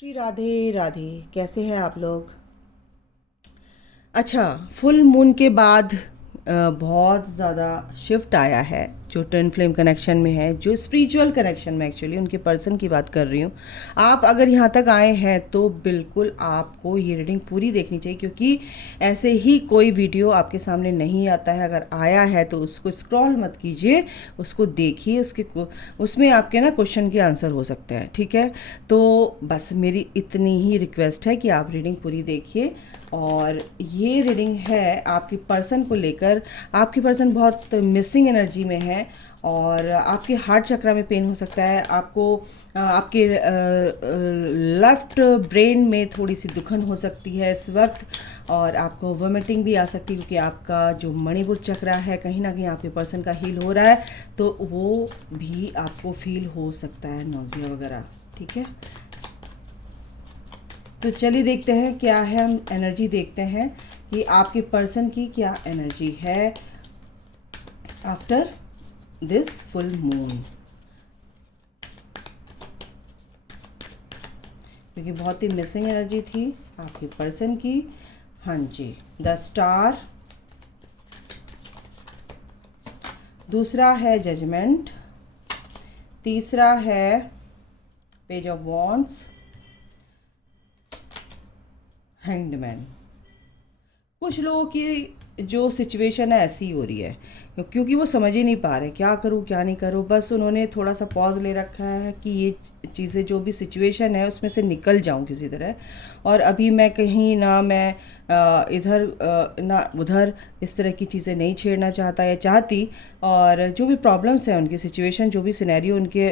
श्री राधे राधे। कैसे हैं आप लोग? अच्छा, फुल मून के बाद बहुत ज़्यादा शिफ्ट आया है जो ट्विन फ्लेम कनेक्शन में है, जो स्पिरिचुअल कनेक्शन में, एक्चुअली उनके पर्सन की बात कर रही हूँ। आप अगर यहाँ तक आए हैं तो बिल्कुल आपको ये रीडिंग पूरी देखनी चाहिए, क्योंकि ऐसे ही कोई वीडियो आपके सामने नहीं आता है। अगर आया है तो उसको स्क्रॉल मत कीजिए, उसको देखिए, उसमें आपके ना क्वेश्चन के आंसर हो सकते हैं। ठीक है, तो बस मेरी इतनी ही रिक्वेस्ट है कि आप रीडिंग पूरी देखिए। और ये रीडिंग है आपके पर्सन को लेकर। आपकी पर्सन बहुत मिसिंग एनर्जी में है और आपके हार्ट चक्रा में पेन हो सकता है। आपको आपके लेफ्ट ब्रेन में थोड़ी सी दुखन हो सकती है इस वक्त, और आपको वोमिटिंग भी आ सकती है, क्योंकि आपका जो मणिपुर चक्रा है कहीं ना कहीं आपके पर्सन का हील हो रहा है, तो वो भी आपको फील हो सकता है, नौजिया वगैरह। ठीक है, तो चलिए देखते हैं क्या है। हम एनर्जी देखते हैं कि आपके पर्सन की क्या एनर्जी है आफ्टर दिस फुल मून, क्योंकि बहुत ही मिसिंग एनर्जी थी आपके पर्सन की। हाँ जी, द स्टार, दूसरा है जजमेंट, तीसरा है पेज ऑफ वॉन्ड्स, हैंग्ड। कुछ लोगों की जो सिचुएशन है ऐसी हो रही है, क्योंकि वो समझ ही नहीं पा रहे क्या करूँ क्या नहीं करूँ। बस उन्होंने थोड़ा सा पॉज ले रखा है कि ये चीज़ें, जो भी सिचुएशन है उसमें से निकल जाऊँ किसी तरह। और अभी मैं कहीं ना, मैं इधर ना उधर, इस तरह की चीज़ें नहीं छेड़ना चाहता या चाहती। और जो भी प्रॉब्लम्स हैं उनकी, सिचुएशन जो भी सिनेरियो उनके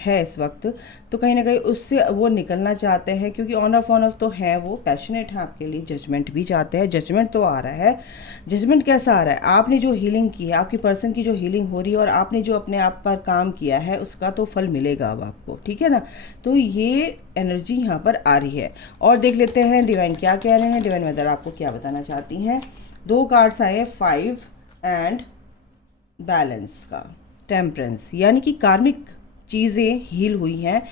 है इस वक्त, तो कहीं ना कहीं उससे वो निकलना चाहते हैं, क्योंकि ऑन ऑफ तो है, वो पैशनेट है आपके लिए। जजमेंट भी चाहते हैं, जजमेंट तो आ रहा है। जजमेंट कैसा आ रहा है? आपने जो हीलिंग की है, आपकी पर्सन की जो हीलिंग हो रही है, और आपने जो अपने आप पर काम किया है, उसका तो फल मिलेगा अब आपको। ठीक है ना, तो ये एनर्जी यहाँ पर आ रही है। और देख लेते हैं डिवाइन क्या कह रहे हैं, डिवाइन मदर आपको क्या बताना चाहती हैं। दो कार्ड्स आए, 5 एंड बैलेंस का, टेम्परेंस, यानी कि कार्मिक चीज़ें हील हुई हैं।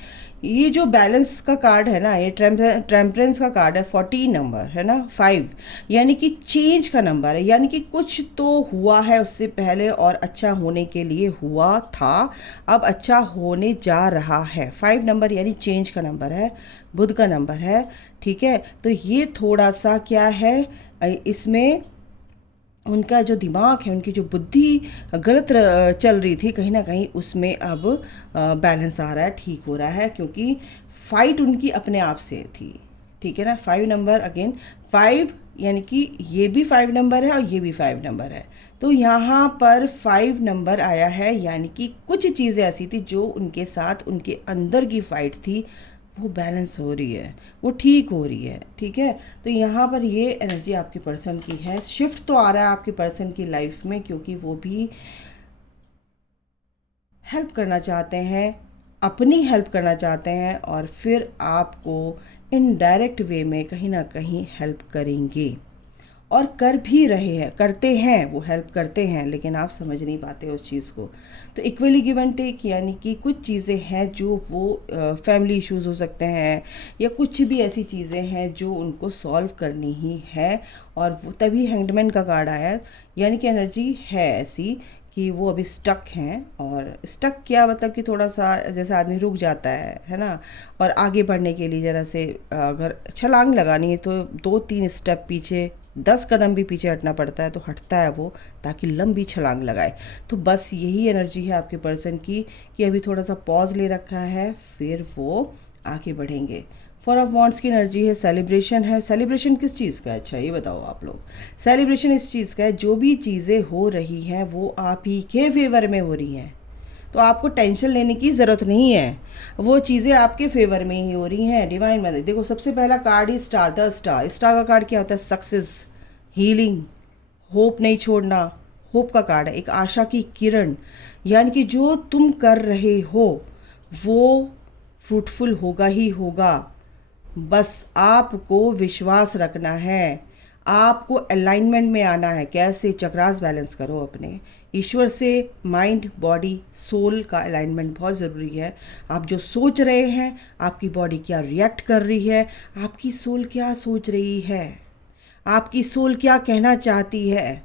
ये जो बैलेंस का कार्ड है ना, ये टेम्परेंस का कार्ड है, 14 नंबर है ना, 5 यानी कि चेंज का नंबर है, यानी कि कुछ तो हुआ है उससे पहले और अच्छा होने के लिए हुआ था, अब अच्छा होने जा रहा है। 5 नंबर यानी चेंज का नंबर है, बुध का नंबर है। ठीक है, तो ये थोड़ा सा क्या है, इसमें उनका जो दिमाग है, उनकी जो बुद्धि गलत चल रही थी कहीं ना कहीं, उसमें अब बैलेंस आ रहा है, ठीक हो रहा है, क्योंकि फाइट उनकी अपने आप से थी। ठीक है ना, 5 नंबर, अगेन 5 यानी कि ये भी 5 नंबर है और ये भी 5 नंबर है। तो यहाँ पर 5 नंबर आया है, यानी कि कुछ चीज़ें ऐसी थी जो उनके साथ, उनके अंदर की फाइट थी, वो बैलेंस हो रही है, वो ठीक हो रही है। ठीक है, तो यहाँ पर ये एनर्जी आपके पर्सन की है। शिफ्ट तो आ रहा है आपके पर्सन की लाइफ में, क्योंकि वो भी हेल्प करना चाहते हैं, अपनी हेल्प करना चाहते हैं, और फिर आपको इनडायरेक्ट वे में कहीं ना कहीं हेल्प करेंगे, और कर भी रहे हैं, करते हैं, वो हेल्प करते हैं, लेकिन आप समझ नहीं पाते उस चीज़ को। तो इक्वली गिव एंड टेक, यानी कि कुछ चीज़ें हैं जो वो फैमिली इश्यूज हो सकते हैं, या कुछ भी ऐसी चीज़ें हैं जो उनको सॉल्व करनी ही है, और वो तभी हैंगमैन का कार्ड आया। यानी कि एनर्जी है ऐसी कि वो अभी स्टक हैं। और स्टक क्या मतलब कि थोड़ा सा जैसे आदमी रुक जाता है ना, और आगे बढ़ने के लिए ज़रा से अगर छलांग लगानी है तो 2-3 स्टेप पीछे, 10 कदम भी पीछे हटना पड़ता है, तो हटता है वो, ताकि लंबी छलांग लगाए। तो बस यही एनर्जी है आपके पर्सन की, कि अभी थोड़ा सा पॉज ले रखा है, फिर वो आगे बढ़ेंगे। फॉर ऑफ वॉन्ट्स की एनर्जी है, सेलिब्रेशन है। सेलिब्रेशन किस चीज़ का है? अच्छा ये बताओ आप लोग। सेलिब्रेशन इस चीज़ का है, जो भी चीज़ें हो रही हैं वो आप ही के फेवर में हो रही हैं, तो आपको टेंशन लेने की ज़रूरत नहीं है, वो चीज़ें आपके फेवर में ही हो रही हैं। डिवाइन मदद, देखो सबसे पहला card he star, the star. Star का कार्ड क्या होता है? सक्सेस, हीलिंग, होप नहीं छोड़ना। होप का कार्ड है, एक आशा की किरण, यानी कि जो तुम कर रहे हो वो फ्रूटफुल होगा ही होगा, बस आपको विश्वास रखना है। आपको अलाइनमेंट में आना है। कैसे? चक्रास बैलेंस करो अपने ईश्वर से। माइंड, बॉडी, सोल का अलाइनमेंट बहुत ज़रूरी है। आप जो सोच रहे हैं, आपकी बॉडी क्या रिएक्ट कर रही है, आपकी सोल क्या सोच रही है, आपकी सोल क्या कहना चाहती है।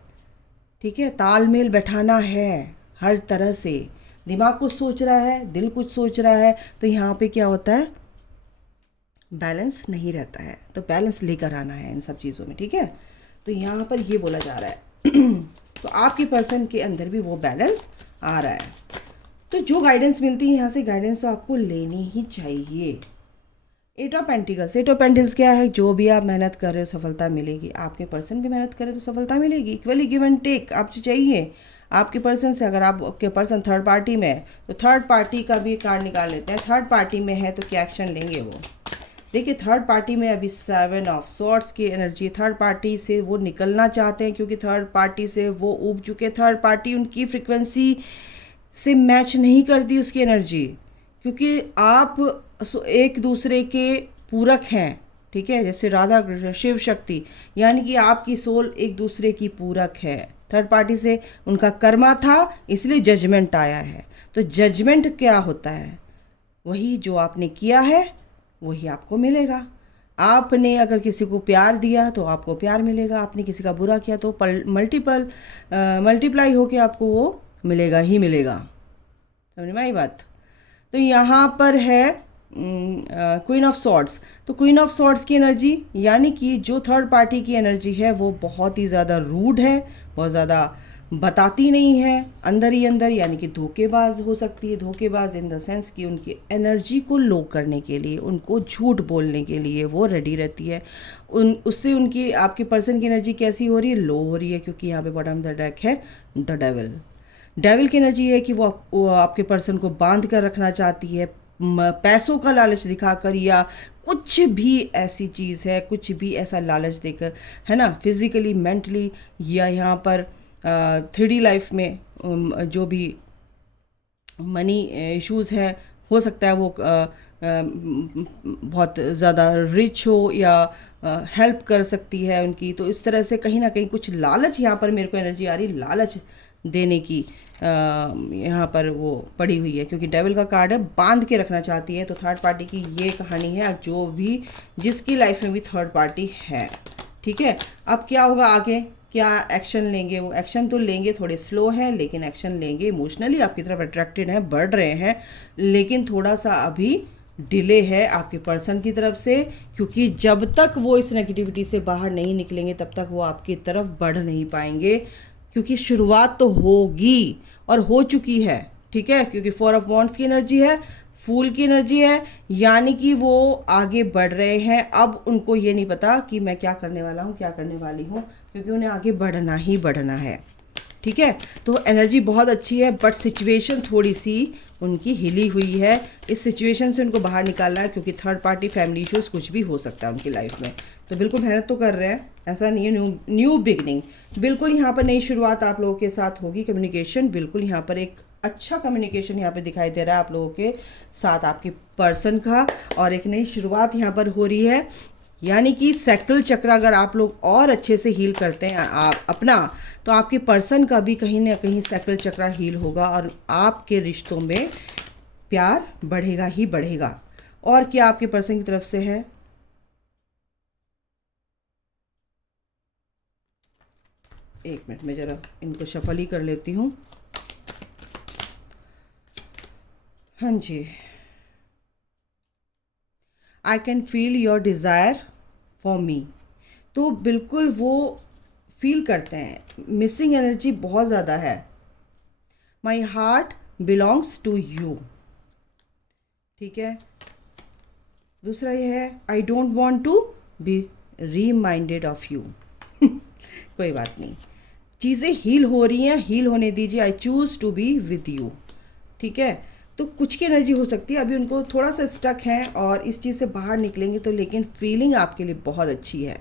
ठीक है, तालमेल बैठाना है हर तरह से। दिमाग कुछ सोच रहा है, दिल कुछ सोच रहा है, तो यहाँ पे क्या होता है, बैलेंस नहीं रहता है। तो बैलेंस लेकर आना है इन सब चीज़ों में। ठीक है, तो यहाँ पर ये बोला जा रहा है तो आपके पर्सन के अंदर भी वो बैलेंस आ रहा है। तो जो गाइडेंस मिलती है यहाँ से, गाइडेंस तो आपको लेनी ही चाहिए। Eight of pentacles, eight of pentacles क्या है? जो भी आप मेहनत कर रहे हो सफलता मिलेगी। आपके पर्सन भी मेहनत करे तो सफलता मिलेगी। इक्वली गिव एंड टेक आपको चाहिए आपके पर्सन से। अगर आपके पर्सन थर्ड पार्टी में है तो थर्ड पार्टी का भी कार्ड निकाल लेते हैं। थर्ड पार्टी में है तो क्या एक्शन लेंगे वो? देखिए, थर्ड पार्टी में अभी 7 ऑफ सॉर्ड्स की एनर्जी। थर्ड पार्टी से वो निकलना चाहते हैं क्योंकि थर्ड पार्टी से वो ऊब चुके। थर्ड पार्टी उनकी फ्रिक्वेंसी से मैच नहीं करती उसकी एनर्जी, क्योंकि आप एक दूसरे के पूरक हैं। ठीक है, जैसे राधा कृष्ण, शिव शक्ति, यानी कि आपकी सोल एक दूसरे की पूरक है। थर्ड पार्टी से उनका कर्मा था, इसलिए जजमेंट आया है। तो जजमेंट क्या होता है? वही जो आपने किया है वही आपको मिलेगा। आपने अगर किसी को प्यार दिया तो आपको प्यार मिलेगा। आपने किसी का बुरा किया तो मल्टीप्लाई होके आपको वो मिलेगा ही मिलेगा। समझ में आई बात? तो यहाँ पर है क्वीन ऑफ सॉर्ड्स। तो क्वीन ऑफ सॉर्ड्स की एनर्जी, यानी कि जो थर्ड पार्टी की एनर्जी है वो बहुत ही ज़्यादा रूड है, बहुत ज़्यादा बताती नहीं है अंदर ही अंदर, यानी कि धोखेबाज हो सकती है। धोखेबाज इन द सेंस कि उनकी एनर्जी को लो करने के लिए, उनको झूठ बोलने के लिए वो रेडी रहती है। उससे उनकी, आपके पर्सन की एनर्जी कैसी हो रही है? लो हो रही है, क्योंकि यहाँ पे बॉटम द डेक है द डेविल। डेविल की एनर्जी है कि वो आपके पर्सन को बांध कर रखना चाहती है, पैसों का लालच दिखाकर, या कुछ भी ऐसी चीज़ है, कुछ भी ऐसा लालच देकर, है ना, फिजिकली, मेंटली, या यहाँ पर 3D लाइफ में जो भी मनी इश्यूज़ हैं, हो सकता है वो बहुत ज़्यादा रिच हो या हेल्प कर सकती है उनकी। तो इस तरह से कहीं ना कहीं कुछ लालच, यहाँ पर मेरे को एनर्जी आ रही लालच देने की, यहाँ पर वो पड़ी हुई है, क्योंकि डेविल का कार्ड है, बांध के रखना चाहती है। तो थर्ड पार्टी की ये कहानी है, जो भी जिसकी लाइफ में भी थर्ड पार्टी है। ठीक है, अब क्या होगा आगे, क्या एक्शन लेंगे वो? एक्शन तो लेंगे, थोड़े स्लो है लेकिन एक्शन लेंगे। इमोशनली आपकी तरफ अट्रैक्टेड हैं, बढ़ रहे हैं, लेकिन थोड़ा सा अभी डिले है आपके पर्सन की तरफ से, क्योंकि जब तक वो इस नेगेटिविटी से बाहर नहीं निकलेंगे तब तक वो आपकी तरफ बढ़ नहीं पाएंगे, क्योंकि शुरुआत तो होगी और हो चुकी है। ठीक है, क्योंकि 4 ऑफ वॉन्ड्स की एनर्जी है, फूल की एनर्जी है, यानी कि वो आगे बढ़ रहे हैं। अब उनको ये नहीं पता कि मैं क्या करने वाला हूँ, क्या करने वाली हूँ, क्योंकि उन्हें आगे बढ़ना ही बढ़ना है। ठीक है, तो एनर्जी बहुत अच्छी है, बट सिचुएशन थोड़ी सी उनकी हिली हुई है। इस सिचुएशन से उनको बाहर निकालना है, क्योंकि थर्ड पार्टी, फैमिली इश्यूज, कुछ भी हो सकता है उनकी लाइफ में। तो बिल्कुल मेहनत तो कर रहे हैं, ऐसा नहीं है। न्यू बिगनिंग, बिल्कुल यहाँ पर नई शुरुआत आप लोगों के साथ होगी। कम्युनिकेशन, बिल्कुल यहाँ पर एक अच्छा कम्युनिकेशन यहाँ पे दिखाई दे रहा है आप लोगों के साथ, आपके पर्सन का, और एक नई शुरुआत यहाँ पर हो रही है। यानी कि सैक्रल चक्र अगर आप लोग और अच्छे से हील करते हैं आप अपना, तो आपके पर्सन का भी कहीं ना कहीं सैक्रल चक्र हील होगा और आपके रिश्तों में प्यार बढ़ेगा ही बढ़ेगा। और क्या आपके पर्सन की तरफ से है? एक मिनट में जरा इनको शफल ही कर लेती हूँ। हाँ जी, I can feel your desire for me. तो बिल्कुल वो फील करते हैं, मिसिंग एनर्जी बहुत ज़्यादा है। My heart belongs to you. ठीक है, दूसरा ये है, I don't want to be reminded of you. कोई बात नहीं, चीज़ें हील हो रही हैं, हील होने दीजिए। I choose to be with you. ठीक है, तो कुछ की एनर्जी हो सकती है, अभी उनको थोड़ा सा स्टक है और इस चीज़ से बाहर निकलेंगे तो, लेकिन फीलिंग आपके लिए बहुत अच्छी है।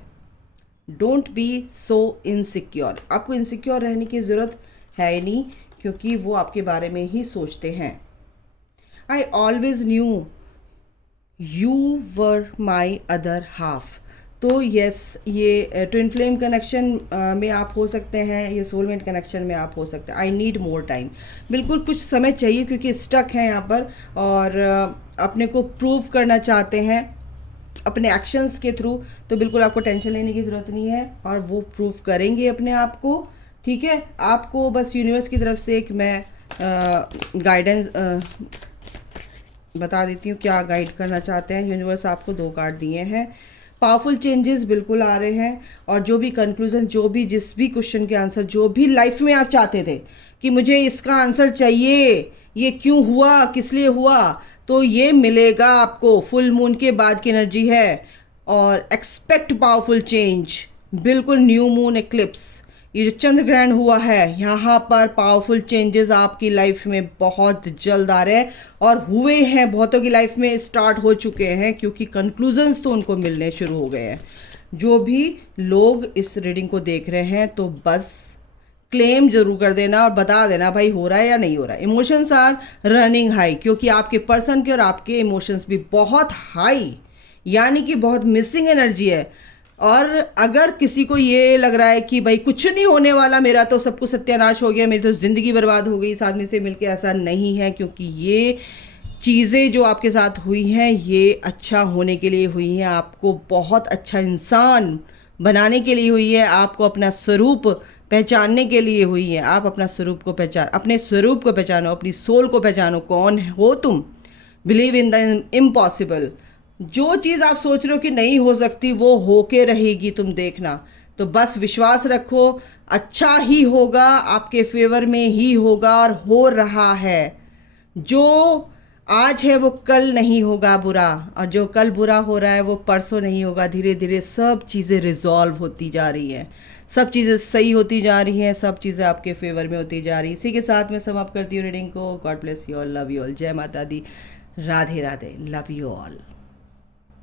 Don't be so insecure. आपको इनसिक्योर रहने की ज़रूरत है ही नहीं, क्योंकि वो आपके बारे में ही सोचते हैं। I always new you were my other half. तो तो यस, ये ट्विन फ्लेम कनेक्शन में आप हो सकते हैं, ये सोलमेट कनेक्शन में आप हो सकते हैं। आई नीड मोर टाइम, बिल्कुल कुछ समय चाहिए, क्योंकि स्टक है यहाँ पर और अपने को प्रूव करना चाहते हैं अपने एक्शंस के थ्रू। तो बिल्कुल आपको टेंशन लेने की ज़रूरत नहीं है और वो प्रूव करेंगे अपने आप को। ठीक है, आपको बस यूनिवर्स की तरफ से एक मैं गाइडेंस बता देती हूँ क्या गाइड करना चाहते हैं। यूनिवर्स आपको 2 कार्ड दिए हैं। पावरफुल चेंजेस बिल्कुल आ रहे हैं और जो भी कंक्लूजन, जो भी जिस भी क्वेश्चन के आंसर, जो भी लाइफ में आप चाहते थे कि मुझे इसका आंसर चाहिए, ये क्यों हुआ, किस लिए हुआ, तो ये मिलेगा आपको। फुल मून के बाद की एनर्जी है और एक्सपेक्ट पावरफुल चेंज। बिल्कुल न्यू मून एक्लिप्स, ये जो चंद्र ग्रहण हुआ है, यहाँ पर पावरफुल चेंजेस आपकी लाइफ में बहुत जल्द आ रहे हैं और हुए हैं, बहुतों की लाइफ में स्टार्ट हो चुके हैं, क्योंकि कंक्लूजन्स तो उनको मिलने शुरू हो गए हैं। जो भी लोग इस रीडिंग को देख रहे हैं तो बस क्लेम जरूर कर देना और बता देना भाई हो रहा है या नहीं हो रहा है। इमोशंस आर रनिंग हाई, क्योंकि आपके पर्सन के और आपके इमोशंस भी बहुत हाई, यानी कि बहुत मिसिंग एनर्जी है। और अगर किसी को ये लग रहा है कि भाई कुछ नहीं होने वाला, मेरा तो सब कुछ सत्यानाश हो गया, मेरी तो ज़िंदगी बर्बाद हो गई इस आदमी से मिलके, ऐसा नहीं है। क्योंकि ये चीज़ें जो आपके साथ हुई हैं ये अच्छा होने के लिए हुई हैं, आपको बहुत अच्छा इंसान बनाने के लिए हुई है, आपको अपना स्वरूप पहचानने के लिए हुई है। आप अपना स्वरूप को अपने स्वरूप को पहचानो, अपनी सोल को पहचानो, कौन हो तुम। Believe in the impossible. जो चीज़ आप सोच रहे हो कि नहीं हो सकती वो होके रहेगी, तुम देखना। तो बस विश्वास रखो, अच्छा ही होगा, आपके फेवर में ही होगा और हो रहा है। जो आज है वो कल नहीं होगा बुरा, और जो कल बुरा हो रहा है वो परसों नहीं होगा। धीरे धीरे सब चीज़ें रिजॉल्व होती जा रही हैं, सब चीज़ें सही होती जा रही हैं, सब चीज़ें आपके फेवर में होती जा रही हैं। इसी के साथ मैं समाप्त करती हूँ रीडिंग को। God bless you all, love you all, जय माता दी, Radhe Radhe, love you all.